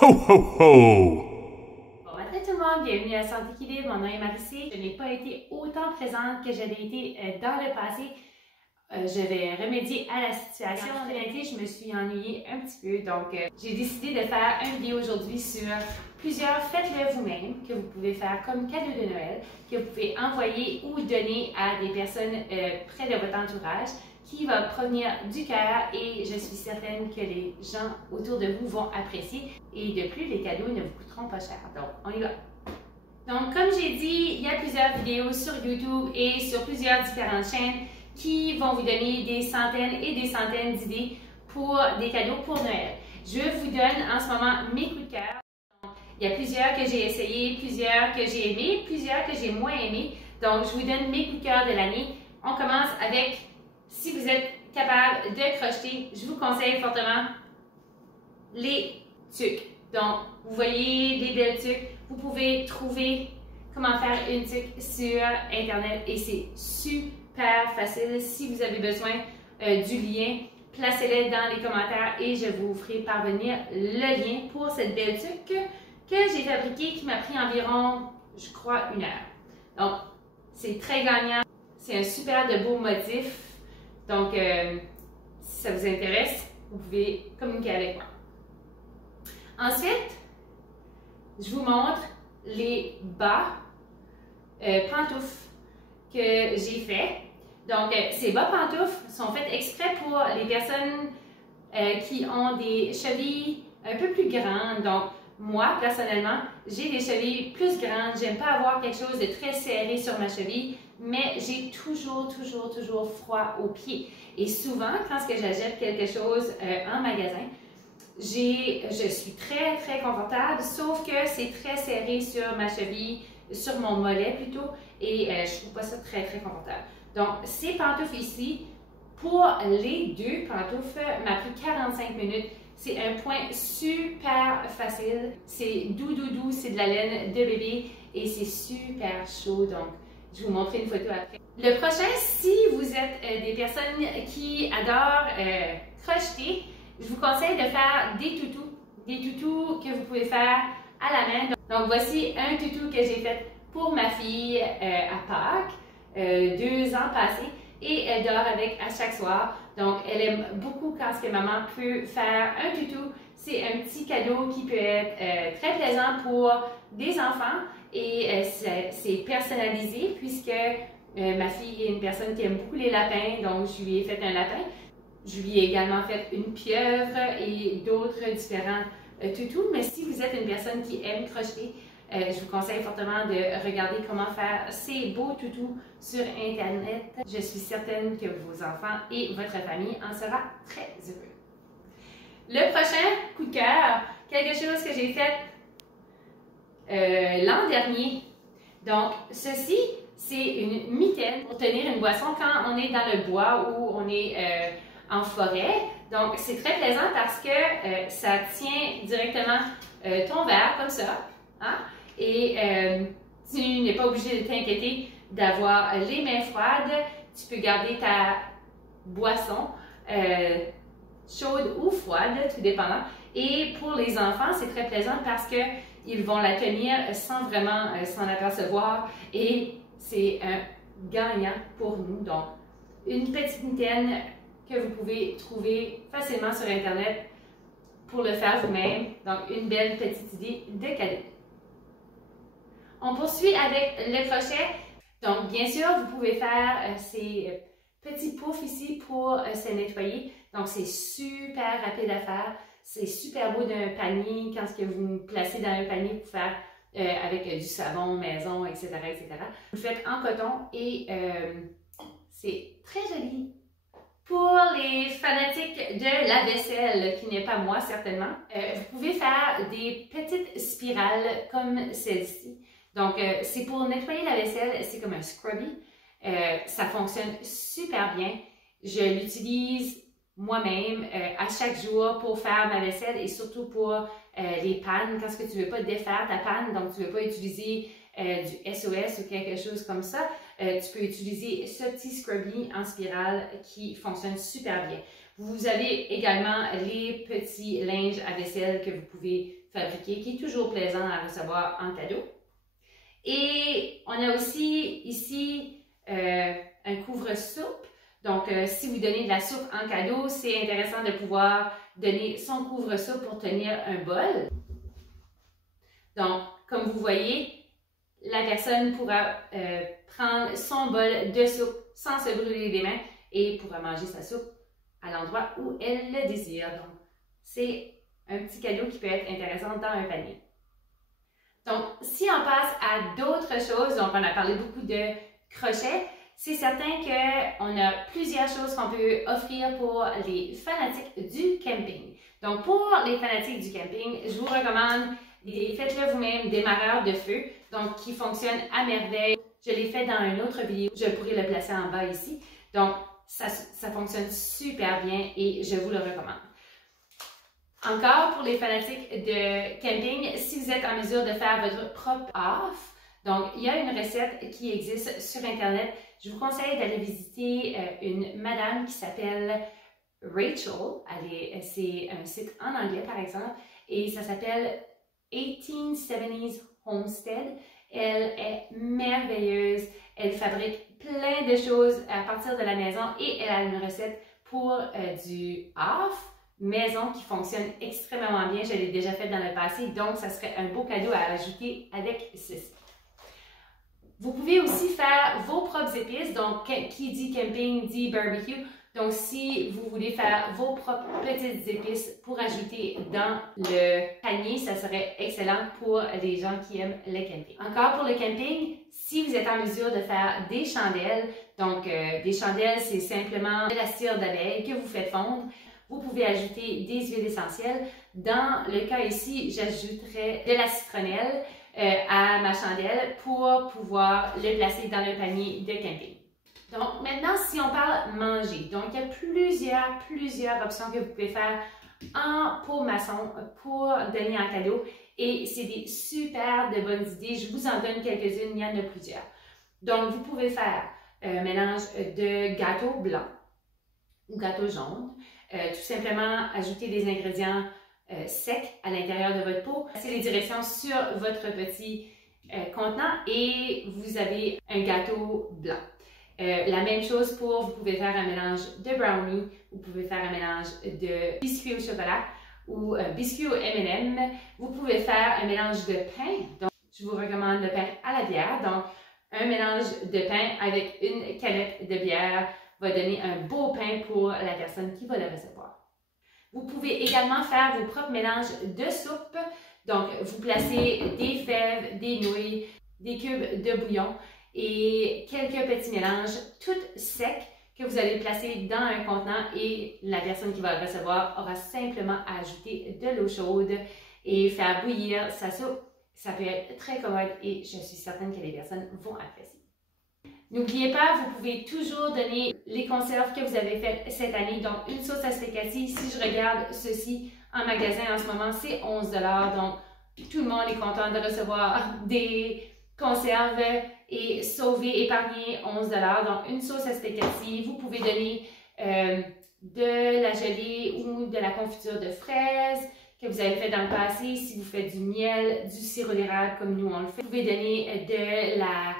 Ho ho ho! Bon matin tout le monde, bienvenue à Santé Équilibre, mon nom est Marie-C. Je n'ai pas été autant présente que j'avais été dans le passé. Je vais remédier à la situation. En réalité, je me suis ennuyée un petit peu, donc j'ai décidé de faire une vidéo aujourd'hui sur plusieurs faites-le vous-même que vous pouvez faire comme cadeau de Noël, que vous pouvez envoyer ou donner à des personnes près de votre entourage, qui va provenir du cœur et je suis certaine que les gens autour de vous vont apprécier. Et de plus, les cadeaux ne vous coûteront pas cher. Donc, on y va! Donc, comme j'ai dit, il y a plusieurs vidéos sur YouTube et sur plusieurs différentes chaînes qui vont vous donner des centaines et des centaines d'idées pour des cadeaux pour Noël. Je vous donne en ce moment mes coups de cœur. Donc, il y a plusieurs que j'ai essayés, plusieurs que j'ai aimés, plusieurs que j'ai moins aimés. Donc, je vous donne mes coups de cœur de l'année. On commence avec, si vous êtes capable de crocheter, je vous conseille fortement les tuques. Donc, vous voyez des belles tuques. Vous pouvez trouver comment faire une tuque sur Internet et c'est super facile. Si vous avez besoin du lien, placez-le dans les commentaires et je vous ferai parvenir le lien pour cette belle tuque que j'ai fabriquée qui m'a pris environ, je crois, 1 heure. Donc, c'est très gagnant. C'est un super de beau motif. Donc, si ça vous intéresse, vous pouvez communiquer avec moi. Ensuite, je vous montre les bas pantoufles que j'ai fait. Donc, ces bas pantoufles sont faits exprès pour les personnes qui ont des chevilles un peu plus grandes. Donc, moi, personnellement, j'ai des chevilles plus grandes. J'aime pas avoir quelque chose de très serré sur ma cheville, mais j'ai toujours froid aux pieds. Et souvent, quand j'achète quelque chose en magasin, je suis très confortable, sauf que c'est très serré sur ma cheville, sur mon mollet plutôt, et je trouve pas ça très confortable. Donc, ces pantoufles ici, pour les deux pantoufles, m'a pris 45 minutes. C'est un point super facile. C'est doux, c'est de la laine de bébé et c'est super chaud. Donc, je vais vous montrer une photo après. Le prochain, si vous êtes des personnes qui adorent crocheter, je vous conseille de faire des toutous que vous pouvez faire à la main. Donc, voici un toutou que j'ai fait pour ma fille à Pâques, 2 ans passés, et elle dort avec à chaque soir. Donc, elle aime beaucoup quand ce que maman peut faire un toutou. C'est un petit cadeau qui peut être très plaisant pour des enfants et c'est personnalisé puisque ma fille est une personne qui aime beaucoup les lapins, donc je lui ai fait un lapin. Je lui ai également fait une pieuvre et d'autres différents toutous. Mais si vous êtes une personne qui aime crocheter, je vous conseille fortement de regarder comment faire ces beaux toutous sur Internet. Je suis certaine que vos enfants et votre famille en sera très heureux. Le prochain coup de cœur, quelque chose que j'ai fait l'an dernier. Donc, ceci, c'est une mitaine pour tenir une boisson quand on est dans le bois ou on est en forêt. Donc, c'est très plaisant parce que ça tient directement ton verre comme ça. Hein? Et tu n'es pas obligé de t'inquiéter d'avoir les mains froides. Tu peux garder ta boisson chaude ou froide, tout dépendant. Et pour les enfants, c'est très plaisant parce qu'ils vont la tenir sans vraiment s'en apercevoir. Et c'est un gagnant pour nous. Donc, une petite mitaine que vous pouvez trouver facilement sur Internet pour le faire vous-même. Donc, une belle petite idée de cadeau. On poursuit avec le crochet. Donc, bien sûr, vous pouvez faire ces petits poufs ici pour se nettoyer. Donc, c'est super rapide à faire. C'est super beau d'un panier quand ce que vous placez dans un panier pour faire avec du savon maison, etc. Vous le faites en coton et c'est très joli. Pour les fanatiques de la vaisselle, qui n'est pas moi certainement, vous pouvez faire des petites spirales comme celle-ci. Donc, c'est pour nettoyer la vaisselle, c'est comme un scrubby. Ça fonctionne super bien. Je l'utilise moi-même à chaque jour pour faire ma vaisselle et surtout pour les pannes. Quand tu ne veux pas défaire ta panne, donc tu ne veux pas utiliser du SOS ou quelque chose comme ça, tu peux utiliser ce petit scrubby en spirale qui fonctionne super bien. Vous avez également les petits linges à vaisselle que vous pouvez fabriquer, qui est toujours plaisant à recevoir en cadeau. Et on a aussi ici un couvre-soupe. Donc, si vous donnez de la soupe en cadeau, c'est intéressant de pouvoir donner son couvre-soupe pour tenir un bol. Donc, comme vous voyez, la personne pourra prendre son bol de soupe sans se brûler les mains et pourra manger sa soupe à l'endroit où elle le désire. Donc, c'est un petit cadeau qui peut être intéressant dans un panier. Donc, si on passe à d'autres choses, donc on a parlé beaucoup de crochets, c'est certain qu'on a plusieurs choses qu'on peut offrir pour les fanatiques du camping. Donc, pour les fanatiques du camping, je vous recommande faites-le vous-même, démarreurs de feu, donc qui fonctionnent à merveille. Je l'ai fait dans une autre vidéo, je pourrais le placer en bas ici. Donc, ça fonctionne super bien et je vous le recommande. Encore pour les fanatiques de camping, si vous êtes en mesure de faire votre propre off, donc il y a une recette qui existe sur Internet. Je vous conseille d'aller visiter une madame qui s'appelle Rachel. C'est un site en anglais par exemple et ça s'appelle 1870s Homestead. Elle est merveilleuse. Elle fabrique plein de choses à partir de la maison et elle a une recette pour du off maison qui fonctionne extrêmement bien. Je l'ai déjà fait dans le passé, donc ça serait un beau cadeau à ajouter avec ceci. Vous pouvez aussi faire vos propres épices. Donc, qui dit camping dit barbecue. Donc, si vous voulez faire vos propres petites épices pour ajouter dans le panier, ça serait excellent pour les gens qui aiment le camping. Encore pour le camping, si vous êtes en mesure de faire des chandelles, donc des chandelles, c'est simplement de la cire d'abeille que vous faites fondre. Vous pouvez ajouter des huiles essentielles. Dans le cas ici, j'ajouterai de la citronnelle à ma chandelle pour pouvoir le placer dans le panier de camping. Donc maintenant, si on parle manger, donc il y a plusieurs options que vous pouvez faire en pot maçon pour donner en cadeau et c'est des super de bonnes idées. Je vous en donne quelques-unes, il y en a plusieurs. Donc vous pouvez faire un mélange de gâteau blanc ou gâteau jaune. Tout simplement ajouter des ingrédients secs à l'intérieur de votre pot. C'est les directions sur votre petit contenant et vous avez un gâteau blanc. La même chose pour, vous pouvez faire un mélange de brownie, vous pouvez faire un mélange de biscuits au chocolat ou biscuits au M&M. Vous pouvez faire un mélange de pain. Donc, je vous recommande le pain à la bière. Donc, un mélange de pain avec une canette de bière va donner un beau pain pour la personne qui va le recevoir. Vous pouvez également faire vos propres mélanges de soupe. Donc, vous placez des fèves, des nouilles, des cubes de bouillon et quelques petits mélanges tout secs que vous allez placer dans un contenant et la personne qui va le recevoir aura simplement à ajouter de l'eau chaude et faire bouillir sa soupe. Ça peut être très commode et je suis certaine que les personnes vont apprécier. N'oubliez pas, vous pouvez toujours donner les conserves que vous avez faites cette année. Donc, une sauce à spaghetti, si je regarde ceci en magasin en ce moment, c'est 11 $. Donc, tout le monde est content de recevoir des conserves et sauver, épargner 11 $. Donc, une sauce à spaghetti, vous pouvez donner de la gelée ou de la confiture de fraises que vous avez fait dans le passé. Si vous faites du miel, du sirop d'érable comme nous on le fait, vous pouvez donner de la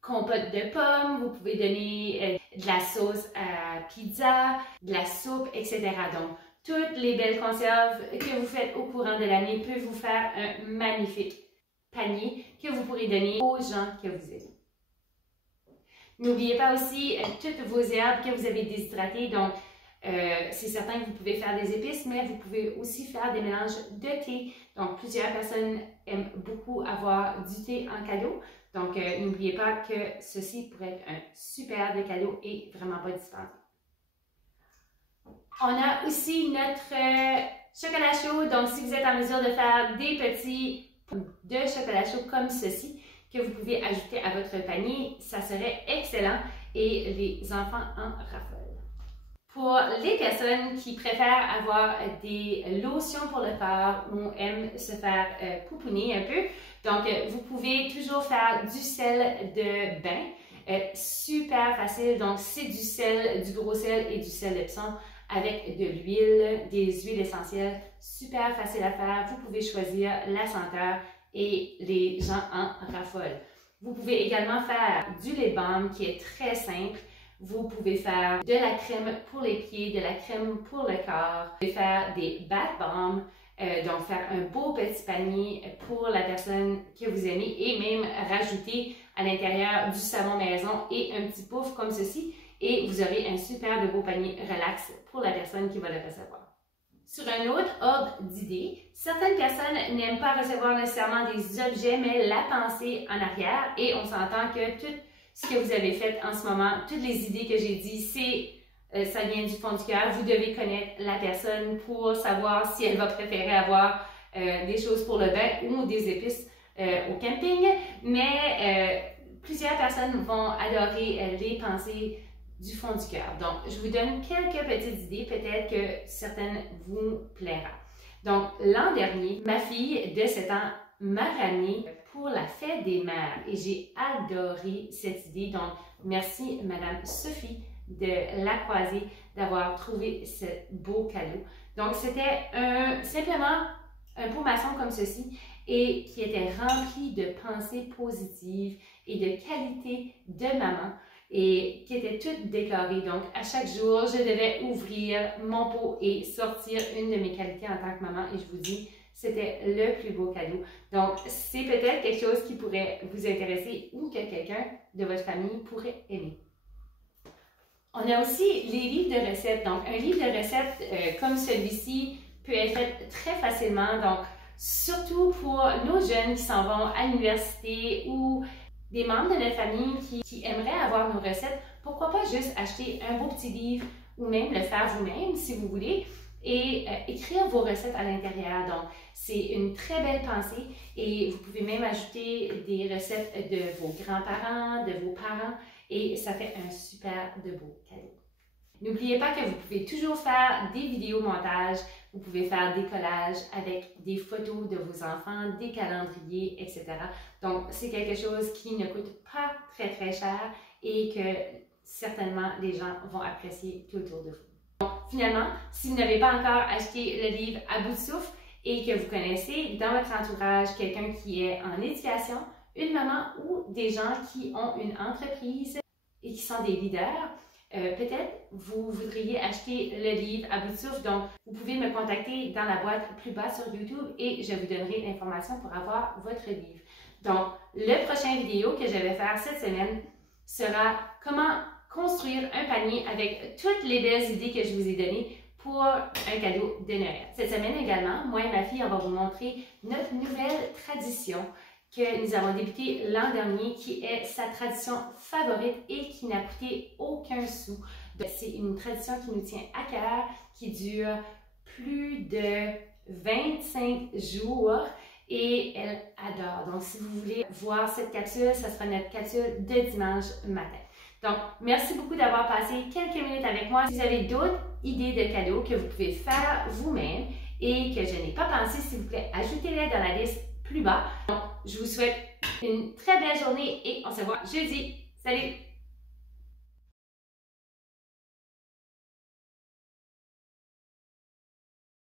compote de pommes, vous pouvez donner de la sauce à pizza, de la soupe, etc. Donc, toutes les belles conserves que vous faites au courant de l'année peuvent vous faire un magnifique panier que vous pourrez donner aux gens que vous aimez. N'oubliez pas aussi toutes vos herbes que vous avez déshydratées. Donc, c'est certain que vous pouvez faire des épices, mais vous pouvez aussi faire des mélanges de thé. Donc, plusieurs personnes aiment beaucoup avoir du thé en cadeau. Donc, n'oubliez pas que ceci pourrait être un super de cadeau et vraiment pas dispendieux. On a aussi notre chocolat chaud. Donc, si vous êtes en mesure de faire des petits de chocolat chaud comme ceci, que vous pouvez ajouter à votre panier, ça serait excellent et les enfants en raffolent. Pour les personnes qui préfèrent avoir des lotions pour le corps ou aiment se faire pouponner un peu, donc vous pouvez toujours faire du sel de bain. Super facile, donc c'est du sel, du gros sel et du sel Epsom avec de l'huile, des huiles essentielles, super facile à faire. Vous pouvez choisir la senteur et les gens en raffolent. Vous pouvez également faire du lait balm qui est très simple. Vous pouvez faire de la crème pour les pieds, de la crème pour le corps. Vous pouvez faire des bath bombs, donc faire un beau petit panier pour la personne que vous aimez et même rajouter à l'intérieur du savon maison et un petit pouf comme ceci et vous aurez un super de beau panier relax pour la personne qui va le recevoir. Sur un autre ordre d'idée, certaines personnes n'aiment pas recevoir nécessairement des objets, mais la pensée en arrière et on s'entend que tout ce que vous avez fait en ce moment, toutes les idées que j'ai dit, ça vient du fond du cœur. Vous devez connaître la personne pour savoir si elle va préférer avoir des choses pour le bain ou des épices au camping, mais plusieurs personnes vont adorer les pensées du fond du cœur. Donc, je vous donne quelques petites idées, peut-être que certaines vous plairont. Donc, l'an dernier, ma fille de 7 ans m'a ramené pour la fête des mères et j'ai adoré cette idée. Donc, merci Madame Sophie de La Croisée d'avoir trouvé ce beau cadeau. Donc, c'était simplement un pot maçon comme ceci et qui était rempli de pensées positives et de qualités de maman et qui était toute décorée. Donc, à chaque jour, je devais ouvrir mon pot et sortir une de mes qualités en tant que maman et je vous dis, c'était le plus beau cadeau. Donc, c'est peut-être quelque chose qui pourrait vous intéresser ou que quelqu'un de votre famille pourrait aimer. On a aussi les livres de recettes. Donc, un livre de recettes comme celui-ci peut être fait très facilement. Donc, surtout pour nos jeunes qui s'en vont à l'université ou des membres de notre famille qui aimeraient avoir nos recettes, pourquoi pas juste acheter un beau petit livre ou même le faire vous-même si vous voulez et écrire vos recettes à l'intérieur. Donc, c'est une très belle pensée et vous pouvez même ajouter des recettes de vos grands-parents, de vos parents et ça fait un super de beau cadeau. N'oubliez pas que vous pouvez toujours faire des vidéos montages, vous pouvez faire des collages avec des photos de vos enfants, des calendriers, etc. Donc, c'est quelque chose qui ne coûte pas très très cher et que certainement les gens vont apprécier tout autour de vous. Donc, finalement, si vous n'avez pas encore acheté le livre À bout de souffle et que vous connaissez dans votre entourage quelqu'un qui est en éducation, une maman ou des gens qui ont une entreprise et qui sont des leaders, peut-être vous voudriez acheter le livre À bout de souffle. Donc, vous pouvez me contacter dans la boîte plus bas sur YouTube et je vous donnerai l'information pour avoir votre livre. Donc, le prochain vidéo que je vais faire cette semaine sera comment construire un panier avec toutes les belles idées que je vous ai données pour un cadeau de Noël. Cette semaine également, moi et ma fille, on va vous montrer notre nouvelle tradition que nous avons débuté l'an dernier, qui est sa tradition favorite et qui n'a coûté aucun sou. C'est une tradition qui nous tient à cœur, qui dure plus de 25 jours et elle adore. Donc, si vous voulez voir cette capsule, ça sera notre capsule de dimanche matin. Donc, merci beaucoup d'avoir passé quelques minutes avec moi. Si vous avez d'autres idées de cadeaux que vous pouvez faire vous-même et que je n'ai pas pensé, s'il vous plaît, ajoutez-les dans la liste plus bas. Donc, je vous souhaite une très belle journée et on se voit jeudi. Salut!